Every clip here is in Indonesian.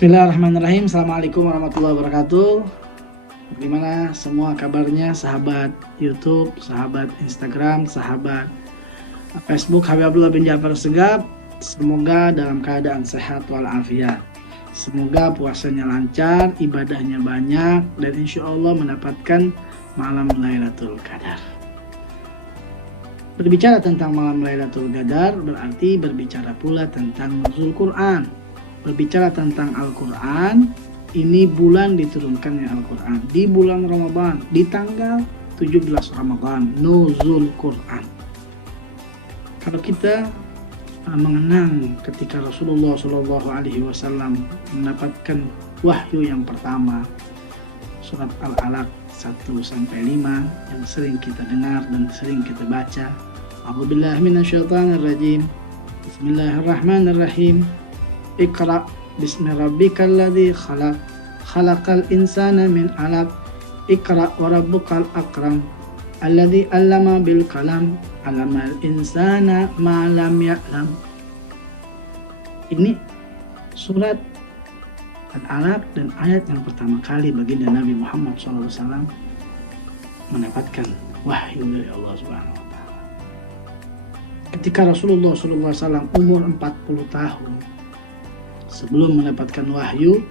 Bismillahirrahmanirrahim. Assalamualaikum warahmatullahi wabarakatuh. Bagaimana semua kabarnya sahabat YouTube, sahabat Instagram, sahabat Facebook Habib Abdullah bin Ja'far Segaf? Semoga dalam keadaan sehat walafiat. Semoga puasanya lancar, ibadahnya banyak, dan insya Allah mendapatkan malam Lailatul Qadar. Berbicara tentang malam Lailatul Qadar berarti berbicara pula tentang nuzul Quran. Berbicara tentang Al-Quran, ini bulan diturunkannya Al-Quran di bulan Ramadan, di tanggal 17 Ramadan, nuzul Quran. Kalau kita mengenang ketika Rasulullah SAW mendapatkan wahyu yang pertama, surat Al-Alaq 1-5 yang sering kita dengar dan sering kita baca. A'udzubillahi minasyaitonirrajim. Bismillahirrahmanirrahim. Iqra bismi rabbikal ladzi khalaq khalaqal insana min 'alaq Iqra wa rabbukal akram alladzi 'allama bil qalam 'allamal insana ma lam ya'lam. Ini surat Al-Alaq dan ayat yang pertama kali baginda Nabi Muhammad SAW mendapatkan wahyu dari Allah Subhanahu wa taala. Ketika Rasulullah SAW umur 40 tahun sebelum mendapatkan wahyu,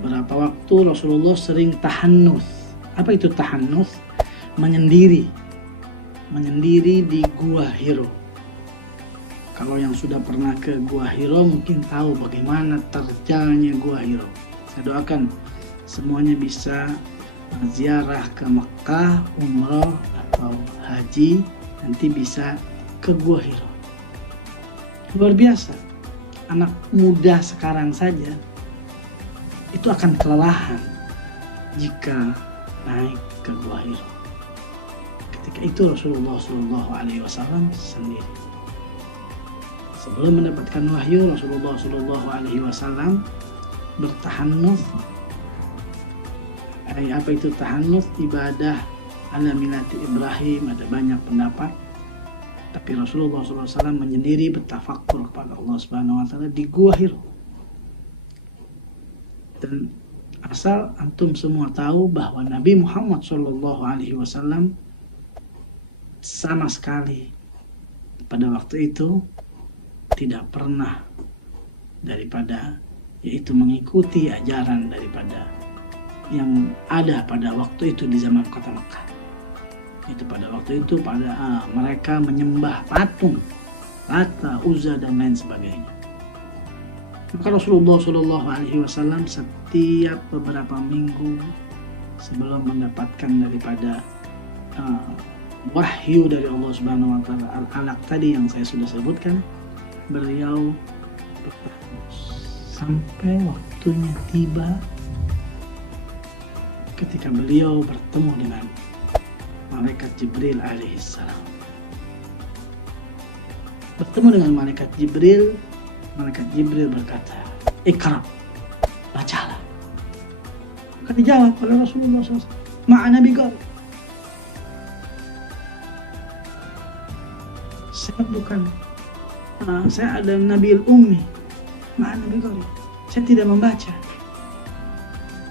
beberapa waktu Rasulullah sering tahannuts. Apa itu tahannuts? Menyendiri di Gua Hiro. Kalau yang sudah pernah ke Gua Hiro mungkin tahu bagaimana terjalnya Gua Hiro. Saya doakan semuanya bisa ziarah ke Mekah, umrah atau haji, nanti bisa ke Gua Hiro. Luar biasa. Anak muda sekarang saja itu akan kelelahan jika naik ke Gua Hiro. Ketika itu Rasulullah SAW sendiri. Sebelum mendapatkan wahyu, Rasulullah SAW bertahannuts. Apa itu tahannuts? Ibadah ala millati Ibrahim, ada banyak pendapat. Tapi Rasulullah SAW menyendiri bertafakkur kepada Allah Subhanahu wa taala di Gua Hiro. Dan asal antum semua tahu bahwa Nabi Muhammad SAW sama sekali pada waktu itu tidak pernah daripada yaitu mengikuti ajaran daripada yang ada pada waktu itu di zaman kota Mekah. Itu pada waktu itu mereka menyembah patung, Lata, Uzza dan lain sebagainya. Maka Rasulullah SAW setiap beberapa minggu sebelum mendapatkan daripada wahyu dari Allah Subhanahu wa taala Al-Alaq tadi yang saya sudah sebutkan, beliau sampai waktunya tiba ketika beliau bertemu dengan Malaikat Jibril alaihissalam. Bertemu dengan Malaikat Jibril berkata, "Iqra, bacalah." Maka dijawab oleh Rasulullah SAW, "Ma'ana bigar." Saya ada Nabiul Ummi. Ma'ana bigar. Saya tidak membaca.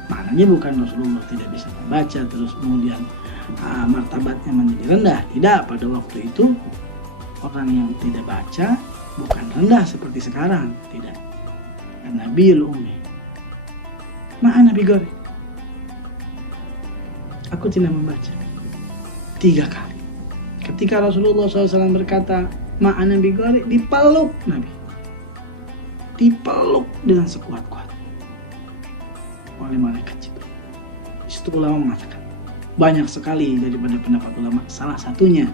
Maknanya bukan Rasulullah tidak bisa membaca terus kemudian martabatnya menjadi rendah. Tidak, pada waktu itu orang yang tidak baca bukan rendah seperti sekarang. Tidak. Nabiul Ummi. Ma'ana bigori. Aku tidak membaca. 3 kali. Ketika Rasulullah SAW berkata Ma'ana bigori, dipeluk Nabi. Dipeluk dengan sekuat-kuat oleh Malaikat Jibril. Itu ulama mengatakan banyak sekali daripada pendapat ulama. Salah satunya,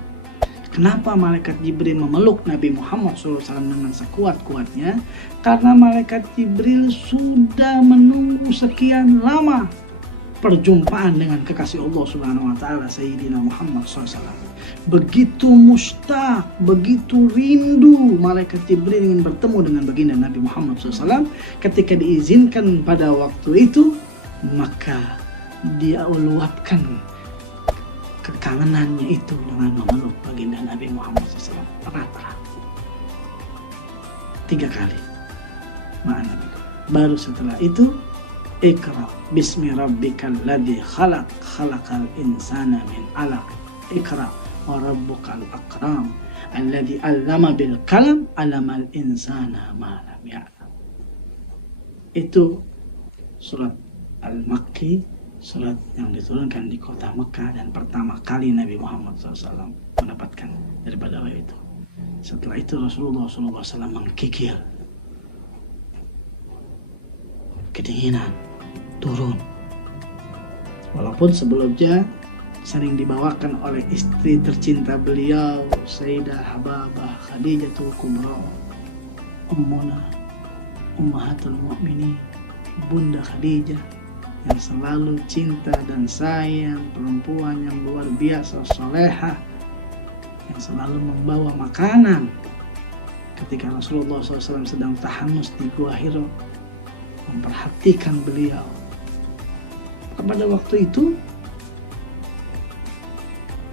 kenapa Malaikat Jibril memeluk Nabi Muhammad SAW dengan sekuat-kuatnya? Karena Malaikat Jibril sudah menunggu sekian lama perjumpaan dengan kekasih Allah Subhanahu wa taala Sayyidina Muhammad SAW. Begitu mustaq, begitu rindu Malaikat Jibril ingin bertemu dengan baginda Nabi Muhammad SAW. Ketika diizinkan pada waktu itu, maka dia luapkan kekangenannya itu dengan memeluk baginda Nabi Muhammad SAW erat-erat 3 kali. Ma'ana Baru setelah itu Iqra bismi rabbikal ladzi khalaq khalaqal insana min 'alaq Iqra wa rabbukal akram alladzi 'allama bil qalam 'allamal insana ma lam ya'lam. Itu surat Al-Makki, surat yang diturunkan di kota Mekah dan pertama kali Nabi Muhammad SAW mendapatkan daripada wahyu itu. Setelah itu Rasulullah SAW menggigil, kedinginan turun. Walaupun sebelumnya sering dibawakan oleh istri tercinta beliau, Sayyidah Hababah Khadijatul Kubra, Ummuna Ummahatul Mu'minin, Bunda Khadijah, yang selalu cinta dan sayang, perempuan yang luar biasa solehah, yang selalu membawa makanan ketika Rasulullah SAW sedang tahanus di Gua Hira, memperhatikan beliau. Pada waktu itu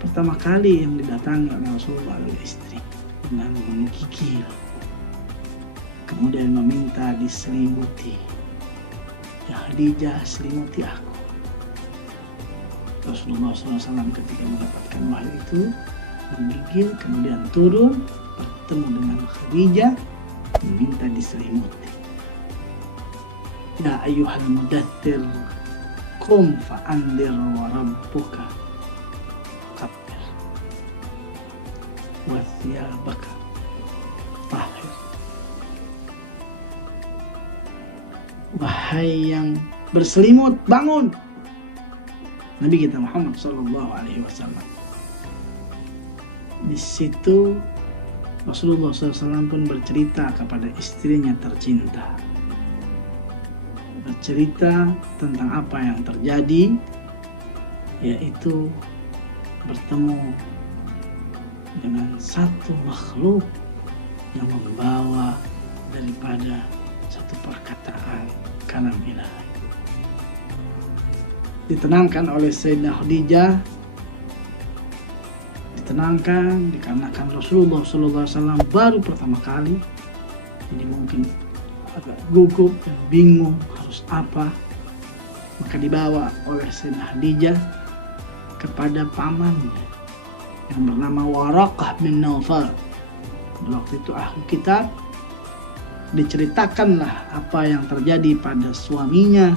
pertama kali yang didatangi oleh Rasulullah adalah istri dengan menggigil, kemudian meminta diselimuti. Ya Khadijah, selimuti aku. Rasulullah SAW ketika mendapatkan wahyu itu menggigil, kemudian turun bertemu dengan Khadijah, meminta diselimuti. Ya ayyuhal mudaththir qum fa'andir wa rabbuka kabbir wa thiyabaka tahhir. Wahai yang berselimut, bangun. Nabi kita Muhammad SAW. Di situ Rasulullah SAW pun bercerita kepada istrinya tercinta, bercerita tentang apa yang terjadi, yaitu bertemu dengan satu makhluk yang membawa daripada satu perkataan kalam ilahi. Ditenangkan oleh Sayyidah Khadijah, ditenangkan dikarenakan Rasulullah SAW baru pertama kali, jadi mungkin agak gugup dan bingung harus apa. Maka dibawa oleh Sayyidah Khadijah kepada pamannya yang bernama Waraqah bin Nawfal. Waktu itu ahli kitab. Diceritakanlah apa yang terjadi pada suaminya,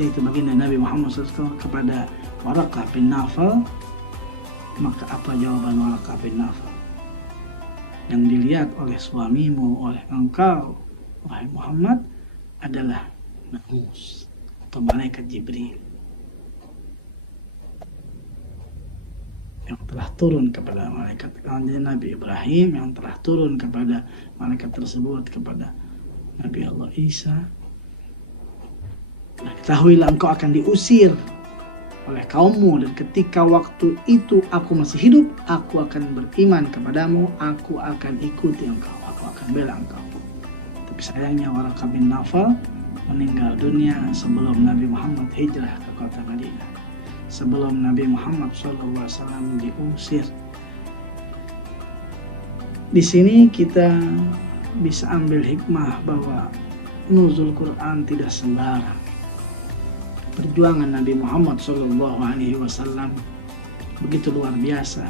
yaitu baginda Nabi Muhammad SAW, kepada Waraqah bin Nawfal. Maka apa jawaban Waraqah bin Nawfal? Yang dilihat oleh suamimu, oleh engkau, wahai Muhammad, adalah namus atau malaikat Jibril yang telah turun kepada malaikat Nabi Ibrahim, yang telah turun kepada malaikat tersebut kepada Nabi Allah Isa. Nah, ketahuilah engkau akan diusir oleh kaummu, dan ketika waktu itu aku masih hidup, aku akan beriman kepadamu, aku akan ikuti engkau, aku akan bela engkau. Tapi sayangnya Waraqah bin Nawfal meninggal dunia sebelum Nabi Muhammad hijrah ke kota Madinah, sebelum Nabi Muhammad SAW diusir. Di sini kita bisa ambil hikmah bahwa nuzul Quran tidak sembarang. Perjuangan Nabi Muhammad SAW begitu luar biasa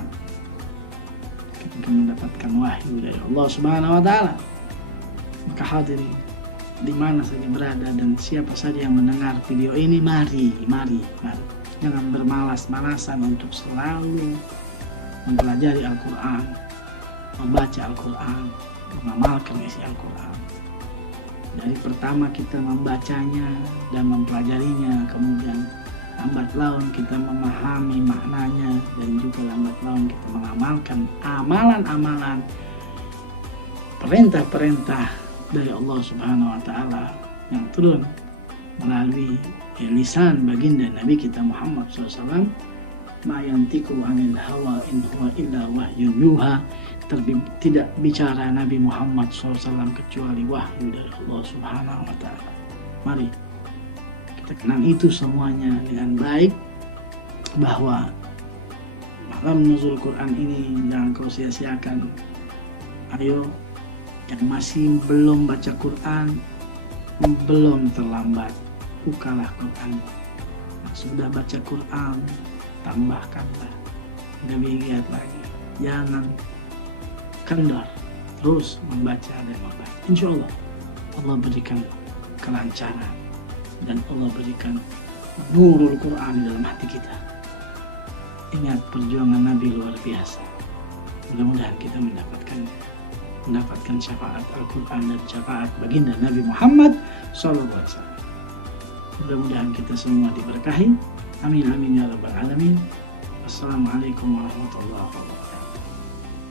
ketika mendapatkan wahyu dari Allah Subhanahu Wa Taala. Maka hadirin di mana saja berada dan siapa saja yang mendengar video ini, mari jangan bermalas-malasan untuk selalu mempelajari Al-Quran, membaca Al-Quran, mengamalkan isi Al-Quran. Dari pertama kita membacanya dan mempelajarinya, kemudian lambat laun kita memahami maknanya, dan juga lambat laun kita mengamalkan amalan-amalan perintah-perintah dari Allah Subhanahu Wa Taala yang turun melalui lisan baginda Nabi kita Muhammad SAW. Ma yantiqu 'anil hawa in huwa illa wahyun yuha. Tidak bicara Nabi Muhammad SAW kecuali wahyu dari Allah Subhanahu Wa Taala. Mari kita kenang itu semuanya dengan baik, bahwa malam nuzul Quran ini jangan kau sia-siakan. Ayo yang masih belum baca Quran, belum terlambat, bukalah Quran. Sudah baca Quran, tambahkanlah, lebih giat lagi. Jangan kendor, terus membaca dan membaca. Insya Allah, Allah berikan kelancaran dan Allah berikan nurul Quran di dalam hati kita. Ingat, perjuangan Nabi luar biasa. Mudah-mudahan kita mendapatkan syafaat Al-Quran dan syafaat baginda Nabi Muhammad SAW. Mudah-mudahan kita semua diberkahi. Amin amin ya rabbal alamin. Assalamualaikum warahmatullahi wabarakatuh.